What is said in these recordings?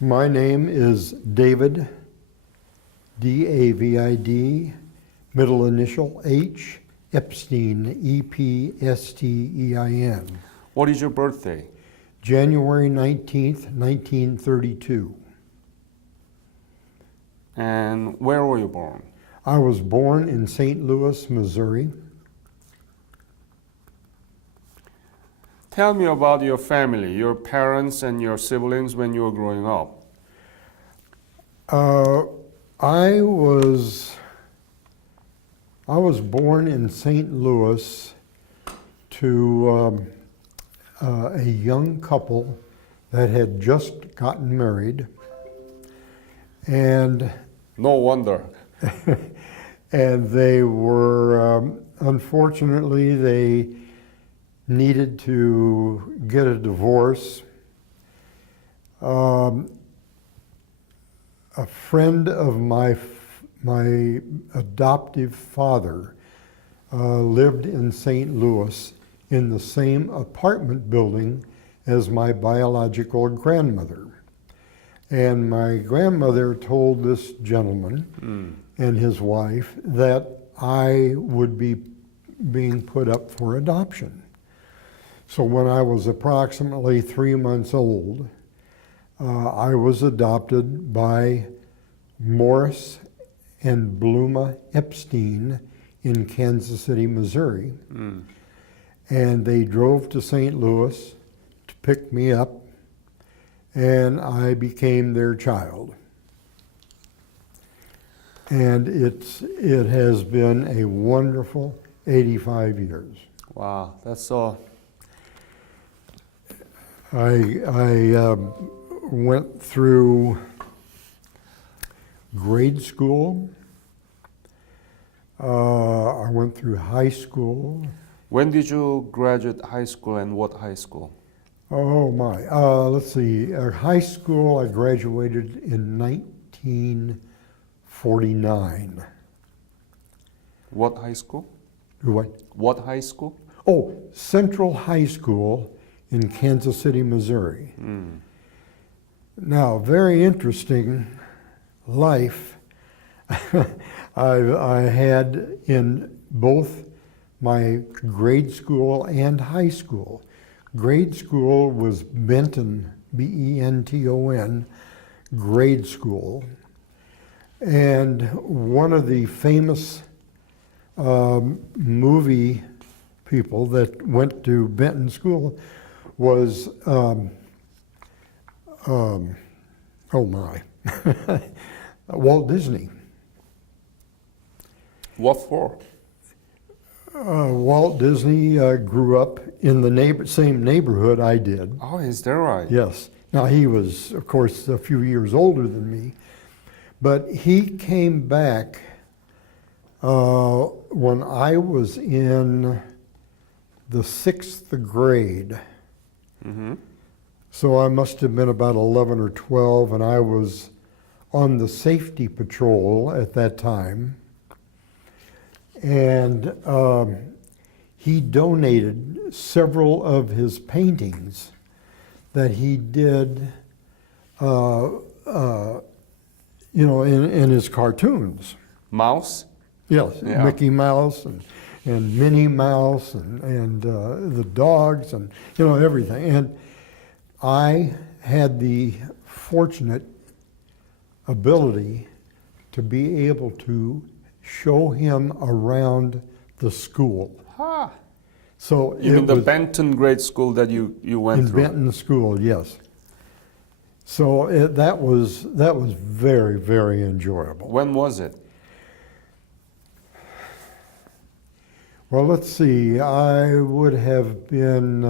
My name is David, D-A-V-I-D, middle initial H, Epstein, E-P-S-T-E-I-N. What is your birthday? January 19th, 1932. And where were you born? I was born in St. Louis, Missouri. Tell me about your family, your parents and your siblings when you were growing up. I was born in St. Louis to a young couple that had just gotten married, and No wonder. and they were unfortunately they needed to get a divorce. A friend of my adoptive father lived in St. Louis in the same apartment building as my biological grandmother. And my grandmother told this gentleman and his wife that I would be being put up for adoption. So when I was approximately 3 months old, I was adopted by Morris and Bluma Epstein in Kansas City, Missouri. And they drove to St. Louis to pick me up, and I became their child. And it has been a wonderful 85 years. Wow, that's so. I went through grade school. I went through high school. When did you graduate high school and what high school? Oh my, let's see. High school, I graduated in 1949. What high school? What? What high school? Oh, Central High School in Kansas City, Missouri. Now, very interesting life I had in both my grade school and high school. Grade school was Benton, B-E-N-T-O-N, grade school. And one of the famous movie people that went to Benton School was, Walt Disney. What for? Walt Disney grew up in the same neighborhood I did. Oh, is that right? Yes. Now he was, of course, a few years older than me, but he came back when I was in the 6th grade. So I must have been about 11 or 12, and I was on the safety patrol at that time. And he donated several of his paintings that he did, in his cartoons. Mouse? Yes, Yeah. Mickey Mouse and Minnie Mouse and the dogs and everything. And I had the fortunate ability to be able to show him around the school. Ah. So You mean the Benton grade school that you went in through? Benton School, yes. So that was very, very enjoyable. When was it? Well, let's see. I would have been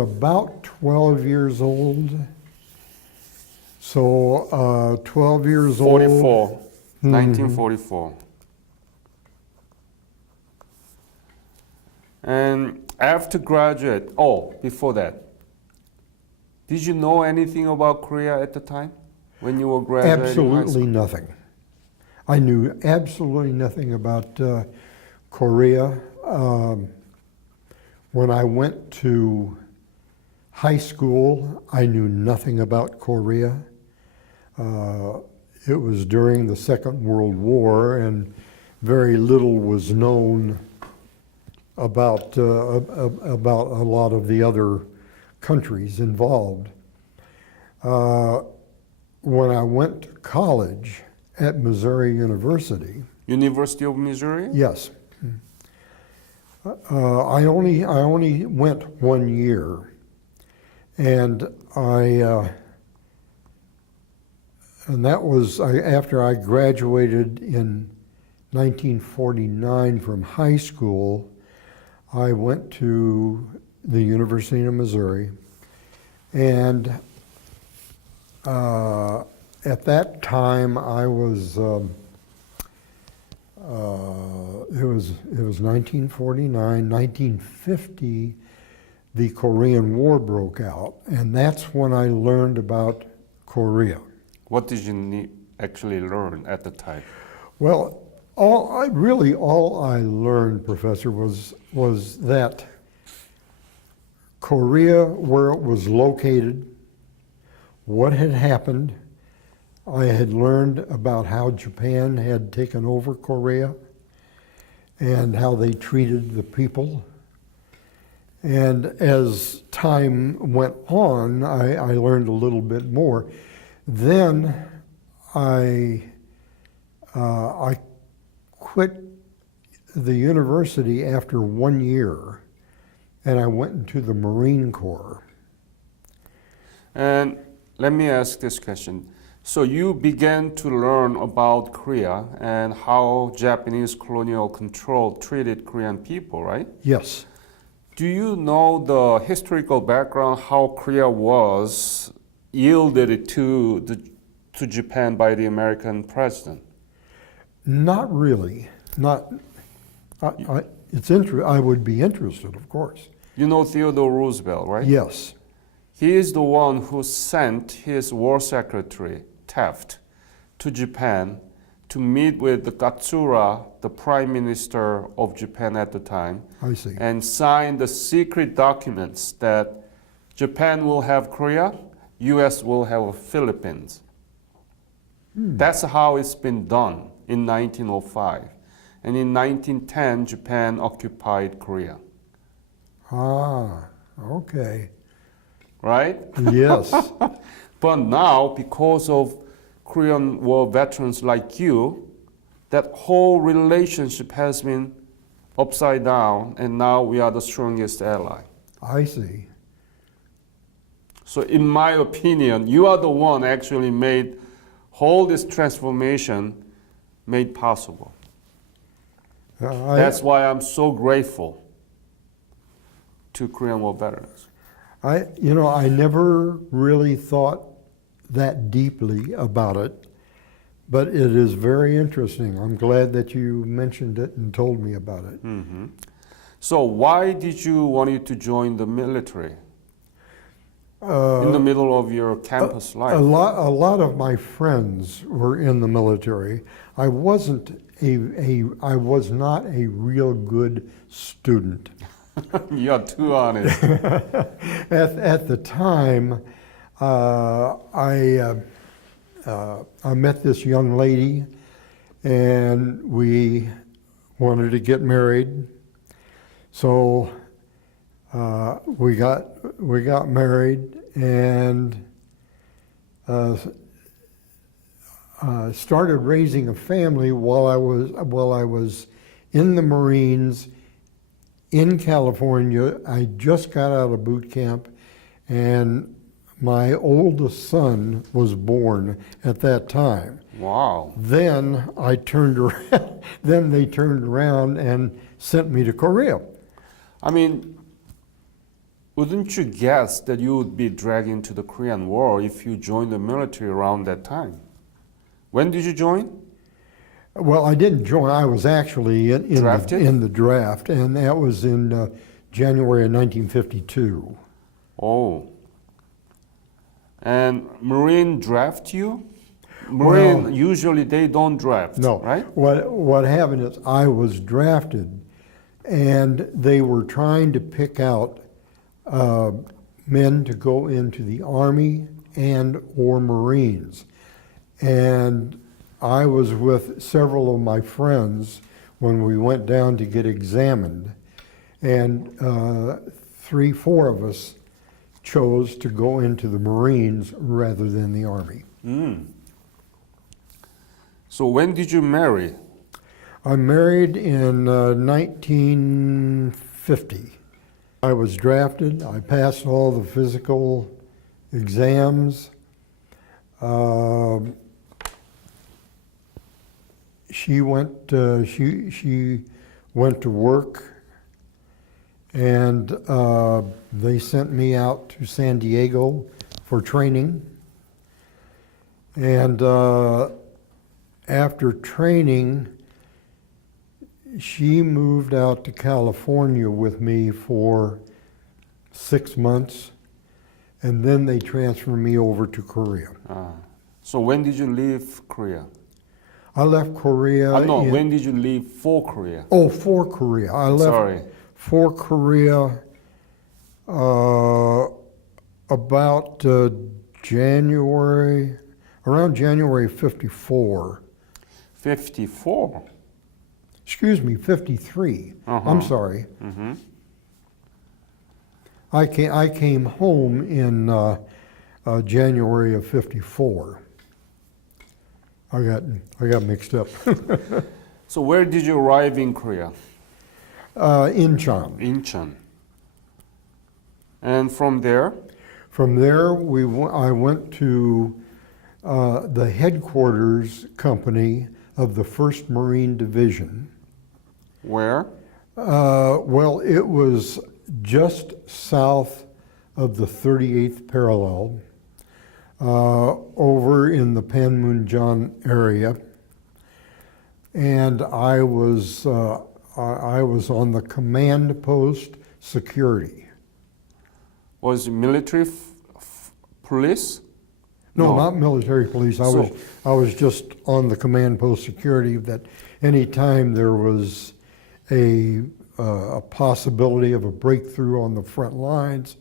about 12 years old. So 12 years 44. old. 1944. And after graduate, before that, did you know anything about Korea at the time when you were graduating? Absolutely nothing. I knew absolutely nothing about Korea. When I went to high school, I knew nothing about Korea. It was during the Second World War, and very little was known about a lot of the other countries involved. When I went to college at Missouri University, University of Missouri? yes, I only went 1 year, and that was after I graduated in 1949 from high school. I went to the University of Missouri, and at that time I was. It was 1949, 1950. The Korean War broke out, and that's when I learned about Korea. What did you actually learn at the time? Well, all I learned, Professor, was that Korea, where it was located, what had happened. I had learned about how Japan had taken over Korea and how they treated the people. And as time went on, I learned a little bit more. Then I quit the university after 1 year, and I went into the Marine Corps. And let me ask this question. So you began to learn about Korea and how Japanese colonial control treated Korean people, right? Yes. Do you know the historical background how Korea was yielded to Japan by the American president? Not really. Not. I would be interested, of course. You know Theodore Roosevelt, right? Yes. He is the one who sent his war secretary, Taft, to Japan to meet with the Katsura, the prime minister of Japan at the time, I see. and sign the secret documents that Japan will have Korea, US will have Philippines. That's how it's been done in 1905. And in 1910, Japan occupied Korea. Ah, okay. Right? Yes. But now, because of Korean War veterans like you, that whole relationship has been upside down, and now we are the strongest ally. I see. So in my opinion, you are the one actually made whole this transformation made possible. That's why I'm so grateful to Korean War veterans. I never really thought that deeply about it, but it is very interesting. I'm glad that you mentioned it and told me about it. Mm-hmm. So why did you want to join the military in the middle of your campus life? A lot of my friends were in the military. I was not a real good student. You're too honest. At the time, I met this young lady, and we wanted to get married. So we got married and started raising a family while I was in the Marines in California. I just got out of boot camp, and my oldest son was born at that time. Wow. Then I turned around. Then they turned around and sent me to Korea. I mean, wouldn't you guess that you would be dragged into the Korean War if you joined the military around that time? When did you join? Well, I didn't join. I was actually in the draft, and that was in January of 1952. Oh. And Marine draft you? Marine, Well, usually they don't draft, No. right? What happened is I was drafted, and they were trying to pick out men to go into the Army and or Marines. And I was with several of my friends when we went down to get examined, and 3, 4 of us chose to go into the Marines rather than the Army. So when did you marry? I married in 1950. I was drafted. I passed all the physical exams. She went to work, and they sent me out to San Diego for training. And after training, she moved out to California with me for 6 months, and then they transferred me over to Korea. So when did you leave Korea? I left Korea. No, when did you leave for Korea? Oh, for Korea. I left Sorry. for Korea about around January 54. 54. Excuse me, 53. I'm sorry. I came home in January of 54. I got mixed up. So where did you arrive in Korea? Incheon. Incheon. And from there? From there, I went to the headquarters company of the 1st Marine Division. Where? Well, it was just south of the 38th parallel, over in the Panmunjom area, and I was on the command post security. Was it military police? No, not military police. I was just on the command post security. That any time there was a possibility of a breakthrough on the front lines,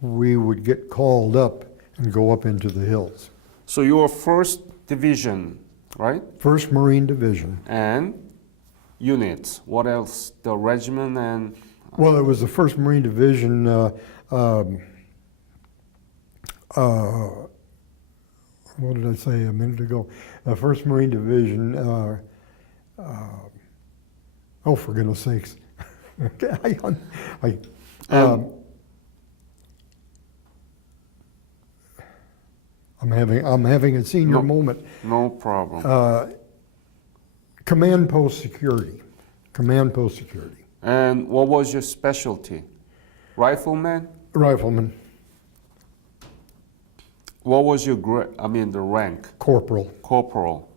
we would get called up and go up into the hills. So you were 1st Division, right? 1st Marine Division. And units. What else? The regiment and... Well, it was the 1st Marine Division. What did I say a minute ago? 1st Marine Division. Oh, for goodness sakes! I'm having a senior moment. No problem. Command post security. Command post security. And what was your specialty? Rifleman? Rifleman. What was your the rank? Corporal. Corporal.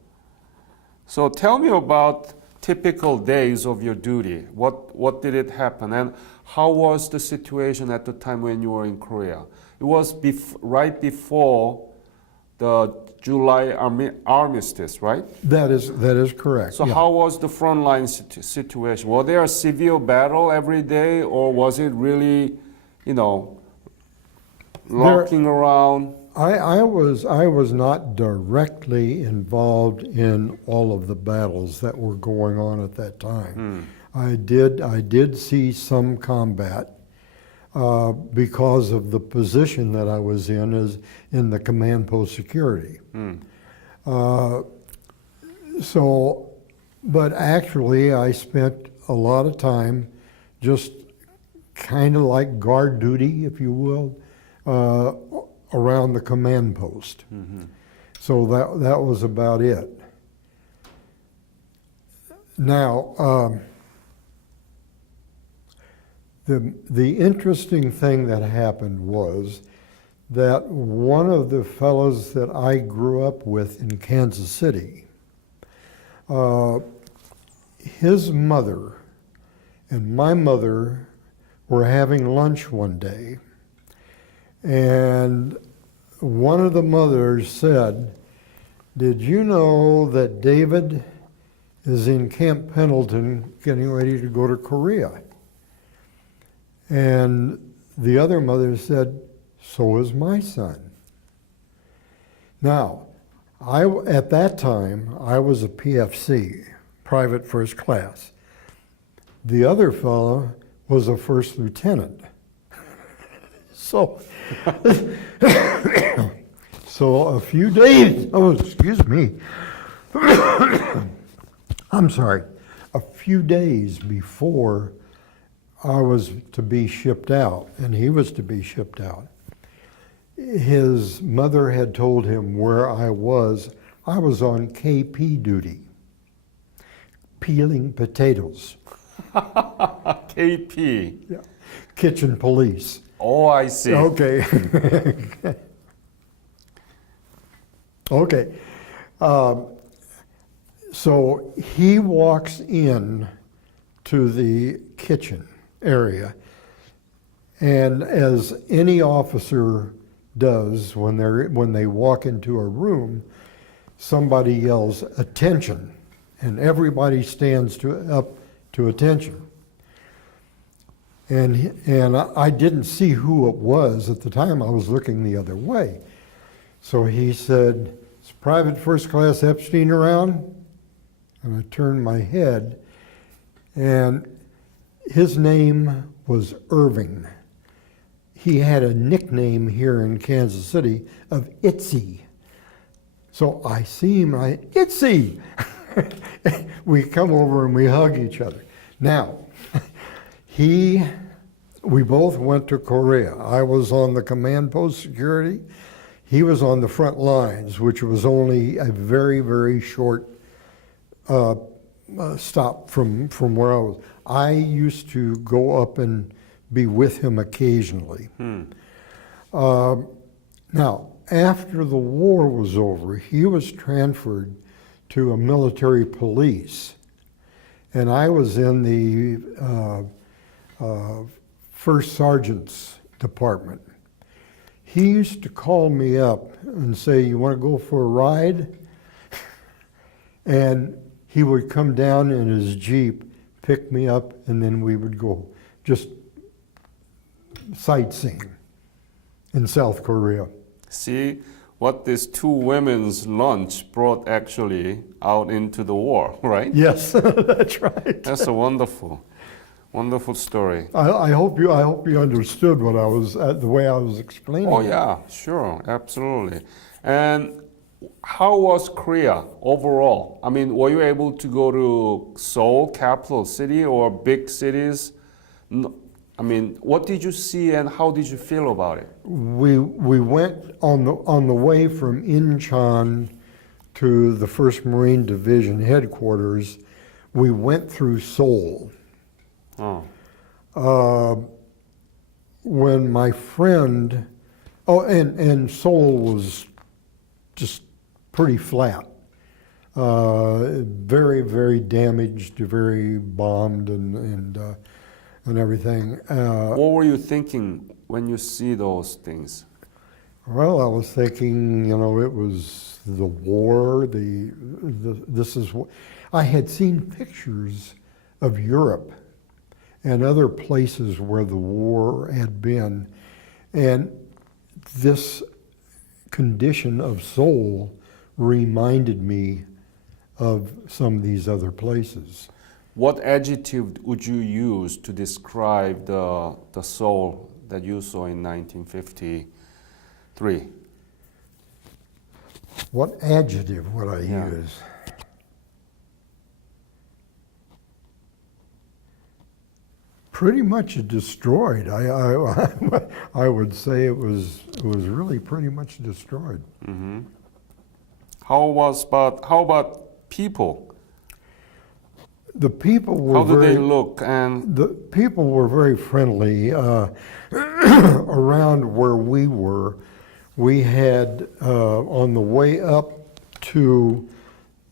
So tell me about typical days of your duty. What did it happen, and how was the situation at the time when you were in Korea? It was right before the July armistice, right? That is correct. So yeah. how was the frontline situation? Was there a civil battle every day, or was it really, locking around? I was not directly involved in all of the battles that were going on at that time. I did see some combat because of the position that I was in as in the command post security. But actually I spent a lot of time just kind of like guard duty, if you will, around the command post. So that was about it. Now, the interesting thing that happened was that one of the fellows that I grew up with in Kansas City, his mother and my mother were having lunch one day, and one of the mothers said, "Did you know that David is in Camp Pendleton getting ready to go to Korea. And the other mother said, so is my son. Now, at that time, I was a PFC, private first class. The other fellow was a first lieutenant. So, so a few days, oh, excuse me. I'm sorry. A few days before I was to be shipped out, and he was to be shipped out, his mother had told him where I was. I was on KP duty, peeling potatoes. KP. Yeah. Kitchen police. Oh, I see. Okay. Okay. So he walks in to the kitchen area, and as any officer does when they walk into a room, somebody yells attention, and everybody stands up to attention. And I didn't see who it was at the time. I was looking the other way. So he said, "Is Private First Class Epstein around?" And I turned my head, and his name was Irving. He had a nickname here in Kansas City of Itsy. So I see him, Itsy! We come over and we hug each other. Now, we both went to Korea. I was on the command post security. He was on the front lines, which was only a very, very short stop from where I was. I used to go up and be with him occasionally. Now, after the war was over, he was transferred to a military police, and I was in the first sergeant's department. He used to call me up and say, "You want to go for a ride?" And he would come down in his Jeep, pick me up, and then we would go just sightseeing in South Korea. See what this two women's lunch brought actually out into the war, right? Yes, that's right. That's a wonderful, wonderful story. I hope you understood what I was the way I was explaining. Oh yeah, sure, absolutely. And how was Korea overall? I mean, were you able to go to Seoul, capital city, or big cities? I mean, what did you see and how did you feel about it? We went on the way from Incheon to the 1st Marine Division headquarters. We went through Seoul. Oh. When my friend, and Seoul was just pretty flat, very, very damaged, very bombed, and everything. What were you thinking when you see those things? Well, I was thinking, it was the war. This is what I had seen pictures of Europe and other places where the war had been, and this condition of Seoul reminded me of some of these other places. What adjective would you use to describe the Seoul that you saw in 1953? What adjective would I Yeah. use? Pretty much destroyed. I would say it was really pretty much destroyed. Mm-hmm. How about people? The people were How did very, they look? And the people were very friendly. Around where we were, we had on the way up to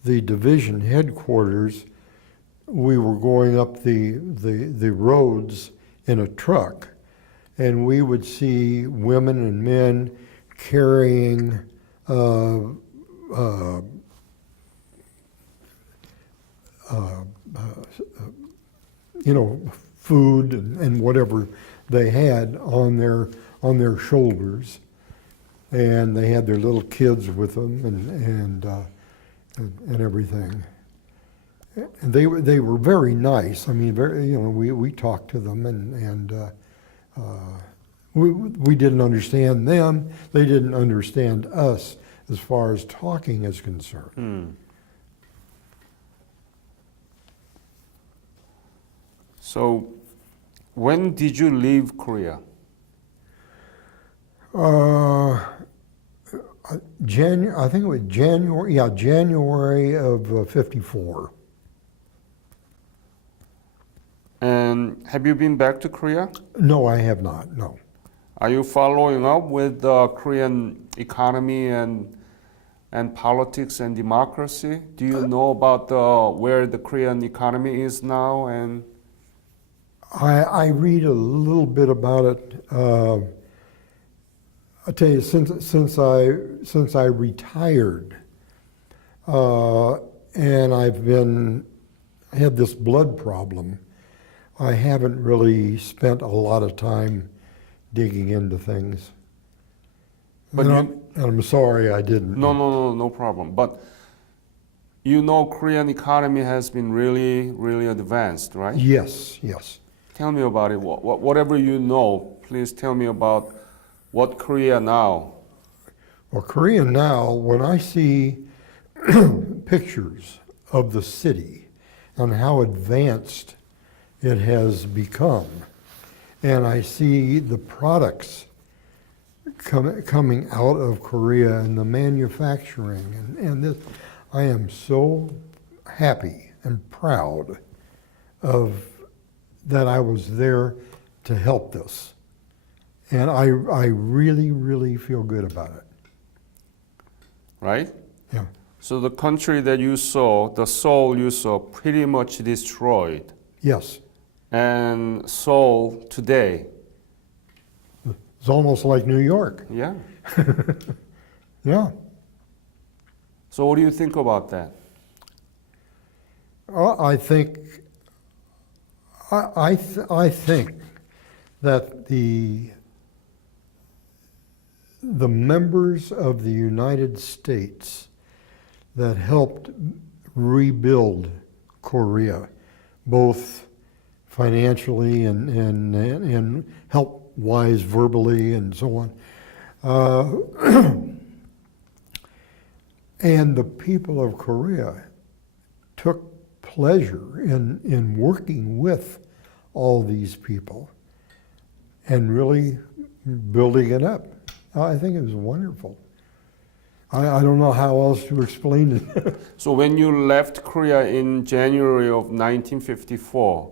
the division headquarters, we were going up the roads in a truck, and we would see women and men carrying you know, food and whatever they had on their shoulders, and they had their little kids with them and everything. And they were very nice. I mean, very, you know, we talked to them and we didn't understand them. They didn't understand us as far as talking is concerned. So, when did you leave Korea? I think it was January. Yeah, January of '54. And have you been back to Korea? No, I have not. No. Are you following up with the Korean economy and politics and democracy? Do you know about where the Korean economy is now? And I read a little bit about it. I tell you, since I retired, and I've had this blood problem, I haven't really spent a lot of time digging into things. But And I'm sorry I didn't. no problem. But you know, Korean economy has been really, really advanced, right? Yes, yes. Tell me about it. Whatever you know, please tell me about what Korea now. Well, Korea now, when I see pictures of the city and how advanced it has become, and I see the products coming out of Korea and the manufacturing and this, I am so happy and proud of that I was there to help this. And I really, really feel good about it. Right? Yeah. So the country that you saw, the Seoul you saw, pretty much destroyed. Yes. And Seoul today, It's almost like New York. yeah. Yeah. So what do you think about that? I think that the members of the United States that helped rebuild Korea, both financially and help-wise, verbally, and so on, and the people of Korea took pleasure in working with all these people and really building it up. I think it was wonderful. I don't know how else to explain it. So when you left Korea in January of 1954,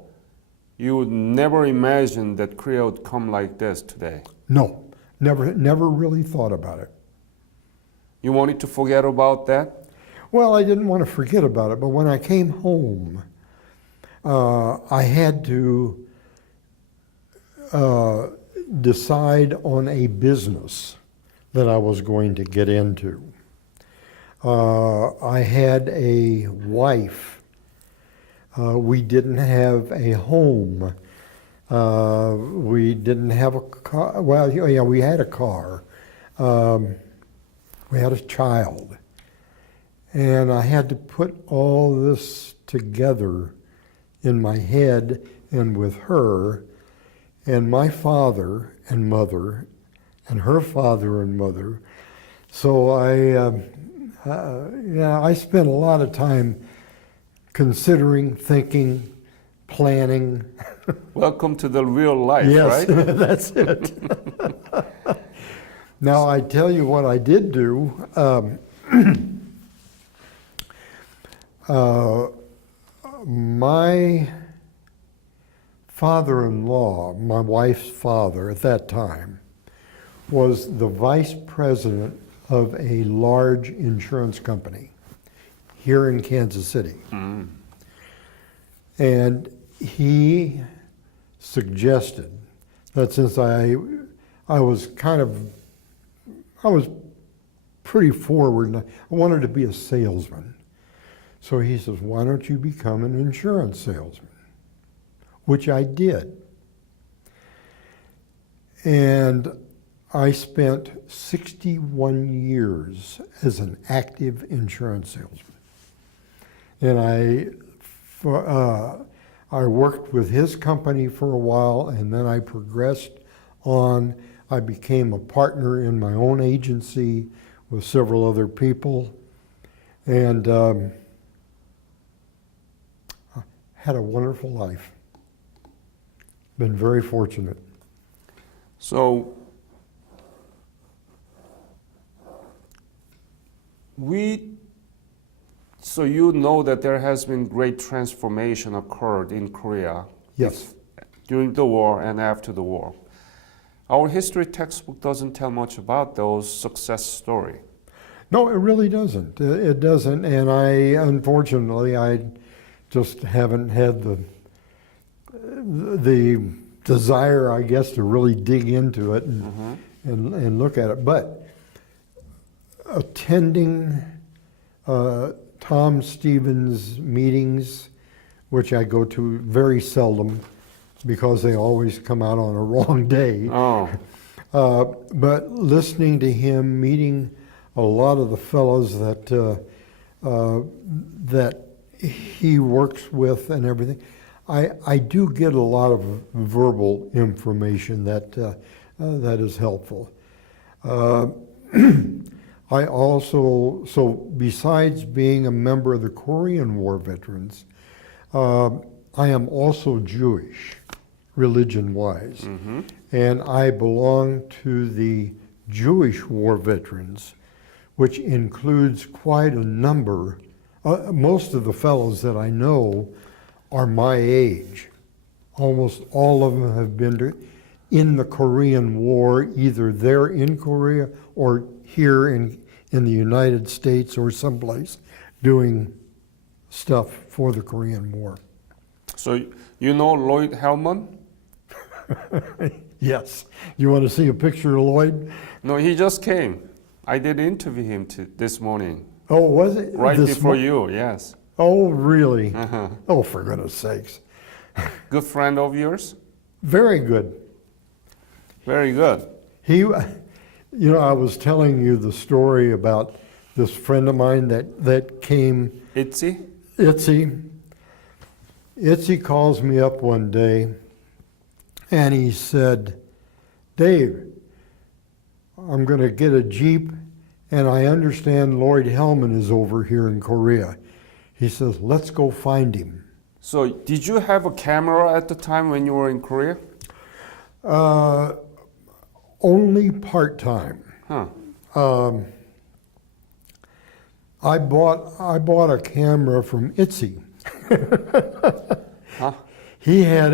you would never imagine that Korea would come like this today. No, never really thought about it. You wanted to forget about that? Well, I didn't want to forget about it, but when I came home, I had to decide on a business that I was going to get into. I had a wife. We didn't have a home. We didn't have a car. Well, yeah, we had a car. We had a child. And I had to put all this together in my head and with her, and my father and mother, and her father and mother. So I spent a lot of time considering, thinking, planning. Welcome to the real life, Yes, right? that's it. Now, I tell you what I did do. My father-in-law, my wife's father at that time, was the vice president of a large insurance company here in Kansas City. Mm. And he suggested that since I was pretty forward and I wanted to be a salesman. So he says, why don't you become an insurance salesman? Which I did. And I spent 61 years as an active insurance salesman. And I worked with his company for a while, and then I progressed on. I became a partner in my own agency with several other people, and had a wonderful life. Been very fortunate. So you know that there has been great transformation occurred in Korea. Yes. During the war and after the war. Our history textbook doesn't tell much about those success story. No, it really doesn't. It doesn't, and unfortunately, I just haven't had the desire, I guess, to really dig into it and look at it. But attending Tom Stevens meetings, which I go to very seldom because they always come out on a wrong day. Oh. But listening to him, meeting a lot of the fellows that he works with and everything, I do get a lot of verbal information that is helpful. I also, so besides being a member of the Korean War veterans, I am also Jewish, religion-wise. Mm-hmm. And I belong to the Jewish war veterans, which includes quite a number. Most of the fellows that I know are my age. Almost all of them have been in the Korean War, either there in Korea or here in the United States or someplace doing stuff for the Korean War. So you know Lloyd Hellman? Yes. You want to see a picture of Lloyd? No, he just came. I did interview him this morning. Oh, was it? Right before you, yes. Oh, really? Uh-huh. Oh, for goodness sakes. Good friend of yours? Very good. Very good. You know, I was telling you the story about this friend of mine that came. Itzy? Itzy calls me up one day and he said, Dave, I'm going to get a Jeep and I understand Lloyd Hellman is over here in Korea. He says, let's go find him. So did you have a camera at the time when you were in Korea? Only part-time. Huh. I bought a camera from Itzy. Huh? He had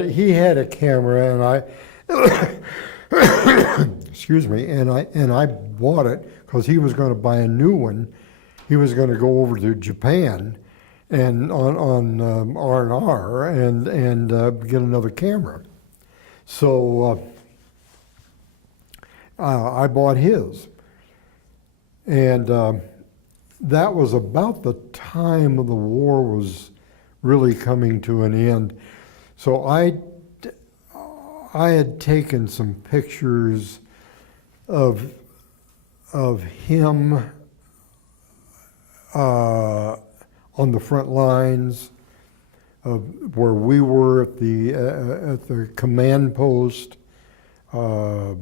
a camera, and I excuse me, and I bought it because he was going to buy a new one. He was going to go over to Japan and on R&R and get another camera. So I bought his, and that was about the time of the war was really coming to an end. So I had taken some pictures of him on the front lines of where we were at the command post. I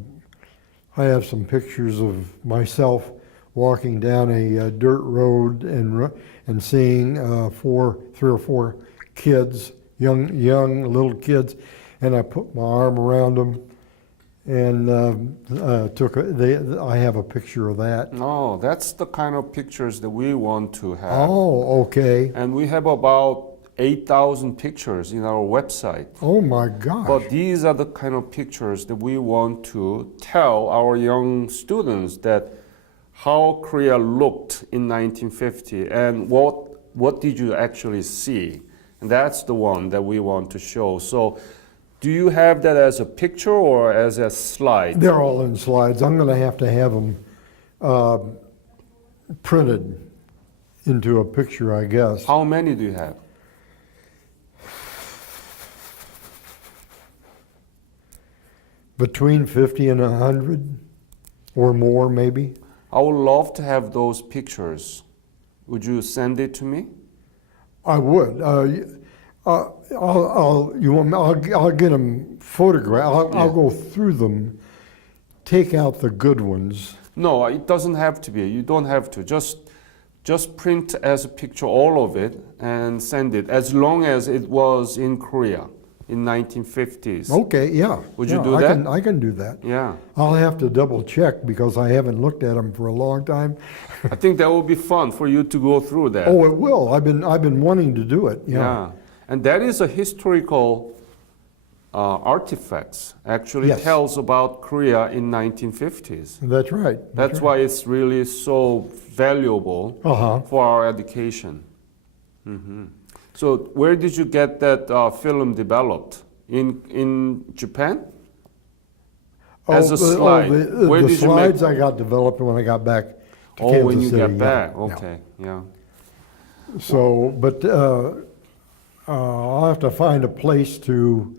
have some pictures of myself walking down a dirt road and seeing three or four kids, young little kids, and I put my arm around them and I have a picture of that. No, that's the kind of pictures that we want to have. Oh, okay. And we have about 8,000 pictures in our website. Oh my gosh. But these are the kind of pictures that we want to tell our young students that how Korea looked in 1950 and what did you actually see. And that's the one that we want to show. So do you have that as a picture or as a slide? They're all in slides. I'm going to have them printed into a picture, I guess. How many do you have? Between 50 and 100 or more, maybe. I would love to have those pictures. Would you send it to me? I would. I'll get them photographed. I'll go through them, take out the good ones. No, it doesn't have to be. You don't have to. Just print as a picture all of it and send it, as long as it was in Korea in 1950s. Okay, yeah. Would you Yeah, do that? I can do that. Yeah. I'll have to double check because I haven't looked at them for a long time. I think that would be fun for you to go through that. Oh, it will. I've been wanting to do it. Yeah. And that is a historical artifacts. Actually Yes. tells about Korea in 1950s. That's right. That's why it's really so valuable Uh-huh. for our education. So where did you get that film developed? In Japan? As a slide. Where the did you make? slides I got developed when I got back to Oh, Kansas when you City. get yeah, back. yeah. Okay. Yeah. So, but I'll have to find a place to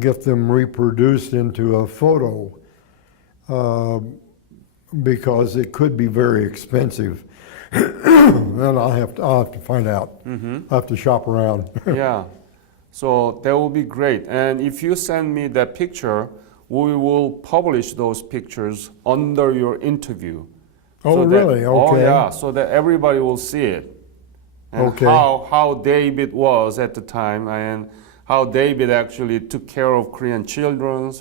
get them reproduced into a photo because it could be very expensive. And I'll have to find out. I'll have to shop around. Yeah. So that will be great. And if you send me that picture, we will publish those pictures under your interview. Oh, So that- really? Oh, Okay. yeah. So that everybody will see it. And Okay. how David was at the time and how David actually took care of Korean children,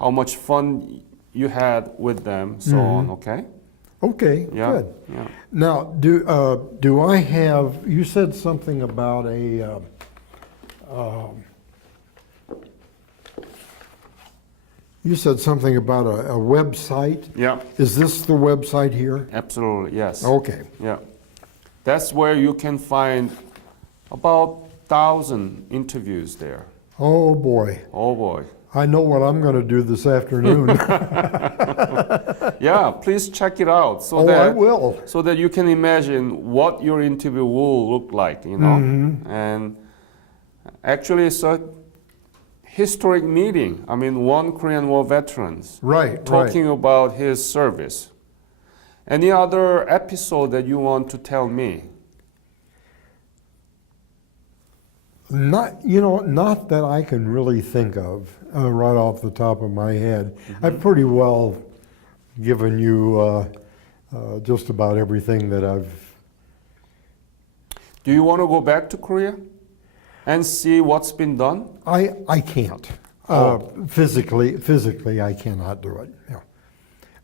how much fun you had with them, so on, okay? Okay, Yeah. good. Yeah. Now, do I have? You said something about a. You said something about a website. Yeah, Is this the website here? absolutely, yes. Okay. Yeah. That's where you can find about 1,000 interviews there. Oh boy, Oh boy. I know what I'm going to do this afternoon. Yeah, please check it out so Oh, that I will. so that you can imagine what your interview will look like, you know. And actually it's a historic meeting. I mean, one Korean War veterans Right. talking about his service. Any other episode that you want to tell me? Not that I can really think of right off the top of my head. I've pretty well given you just about everything that I've. Do you want to go back to Korea and see what's been done? I can't. Physically, I cannot do it. Yeah.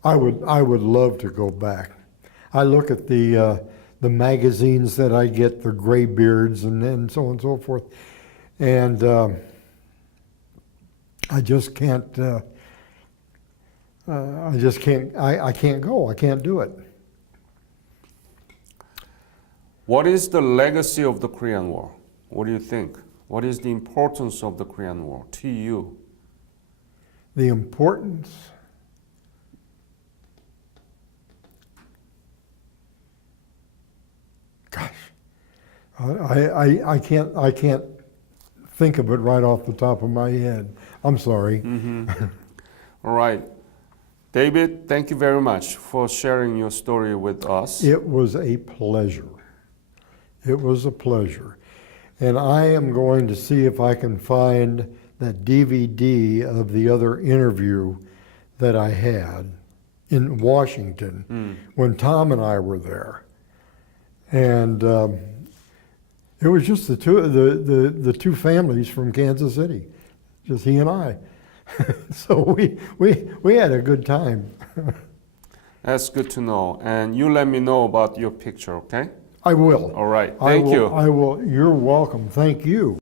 I would love to go back. I look at the magazines that I get, the gray beards and so on and so forth, and I just can't. I can't go. I can't do it. What is the legacy of the Korean War? What do you think? What is the importance of the Korean War to you? The importance. Gosh, I can't think of it right off the top of my head. I'm sorry. All right. David, thank you very much for sharing your story with us. It was a pleasure. It was a pleasure. And I am going to see if I can find that DVD of the other interview that I had in Washington when Tom and I were there. And it was just the two families from Kansas City, just he and I. So we had a good time. That's good to know. And you let me know about your picture, okay? I will. All right. Thank you. I will. You're welcome. Thank you.